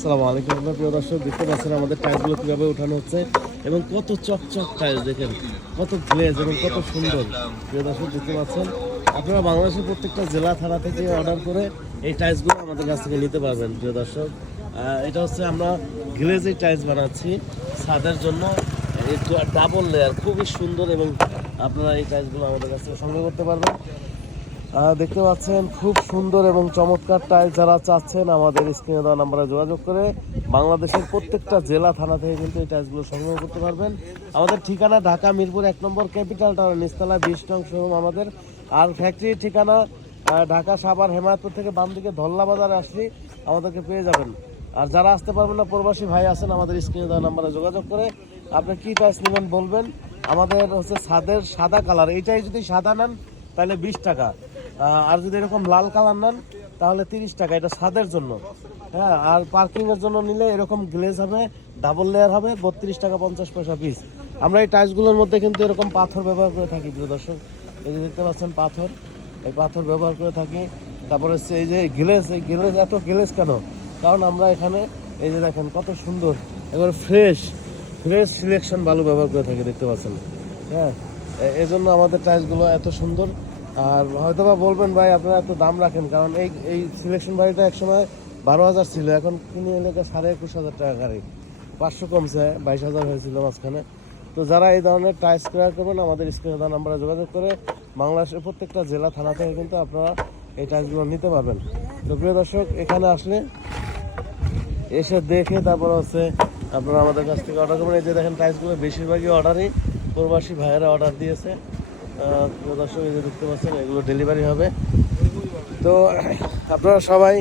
আসসালামু আলাইকুম প্রিয় দর্শক, দেখতে পাচ্ছেন আমাদের টাইলসগুলো কীভাবে ওঠানো হচ্ছে এবং কত চকচক টাইলস, দেখেন কত গ্লেজ এবং কত সুন্দর। প্রিয় দর্শক দেখতে পাচ্ছেন, আপনারা বাংলাদেশের প্রত্যেকটা জেলা থানা থেকে অর্ডার করে এই টাইলসগুলো আমাদের কাছ থেকে নিতে পারবেন। প্রিয় দর্শক, এটা হচ্ছে আমরা গ্লেজের টাইলস বানাচ্ছি ছাদের জন্য, ডাবল লেয়ার, খুবই সুন্দর এবং আপনারা এই টাইলসগুলো আমাদের কাছ থেকে সংগ্রহ করতে পারবেন। দেখতে পাচ্ছেন খুব সুন্দর এবং চমৎকার টাইলস। যারা চাচ্ছেন আমাদের স্ক্রিনে দেওয়া নাম্বারে যোগাযোগ করে বাংলাদেশের প্রত্যেকটা জেলা থানা থেকে কিন্তু এই টাইলসগুলো সংগ্রহ করতে পারবেন। আমাদের ঠিকানা ঢাকা মিরপুর 1 নম্বর ক্যাপিটাল টাওয়ার নিচতলা 20 নং শোরুম আমাদের। আর ফ্যাক্টরির ঠিকানা ঢাকা সাভার হেমায়তপুর থেকে বাম দিকে ধল্লা বাজারে আসলে আমাদেরকে পেয়ে যাবেন। আর যারা আসতে পারবেন না, প্রবাসী ভাই আছেন, আমাদের স্ক্রিনে দেওয়া নাম্বারে যোগাযোগ করে আপনি কী টাইলস নেবেন বলবেন। আমাদের হচ্ছে ছাদের সাদা কালার, এইটাই যদি সাদা নেন তাহলে 20 টাকা, আর যদি এরকম লাল কালার নেন তাহলে 30 টাকা, এটা ছাদের জন্য। হ্যাঁ, আর পার্কিংয়ের জন্য নিলে এরকম গ্লেজ হবে, ডাবল লেয়ার হবে, 32 টাকা 50 পয়সা পিস। আমরা এই টাইলসগুলোর মধ্যে কিন্তু এরকম পাথর ব্যবহার করে থাকি। প্রিয় দর্শক, এই যে দেখতে পাচ্ছেন পাথর, এই পাথর ব্যবহার করে থাকি। তারপরে হচ্ছে এই যে গ্লেজ, এই গ্লেজ এত গ্লেজ কেন? কারণ আমরা এখানে এই যে দেখেন কত সুন্দর এবার ফ্রেশ সিলেকশন বালু ব্যবহার করে থাকি, দেখতে পাচ্ছেন। হ্যাঁ, এই জন্য আমাদের টাইলসগুলো এত সুন্দর। আর হয়তো বা বলবেন ভাই আপনারা এত দাম রাখেন, কারণ এই সিলেকশন বাড়িটা একসময় 12,000 ছিল, এখন কিনে এলে 21,500 টাকা গাড়ি, 500 কমছে, 22,000 হয়েছিল মাঝখানে। তো যারা এই ধরনের টাইলস ক্রয় করবেন আমাদের স্ক্রিনে দেওয়া নাম্বারে যোগাযোগ করে বাংলাদেশের প্রত্যেকটা জেলা থানা থেকে কিন্তু আপনারা এই টাইলসগুলো নিতে পারবেন। তো প্রিয় দর্শক, এখানে আসলে এসে দেখে তারপর হচ্ছে আপনারা আমাদের কাছ থেকে অর্ডার করবেন। এই যে দেখেন টাইলসগুলো বেশিরভাগই অর্ডারই প্রবাসী ভাইয়েরা অর্ডার দিয়েছে। দর্শক, এই যে দেখতে পাচ্ছেন এগুলো ডেলিভারি হবে। তো আপনারা সবাই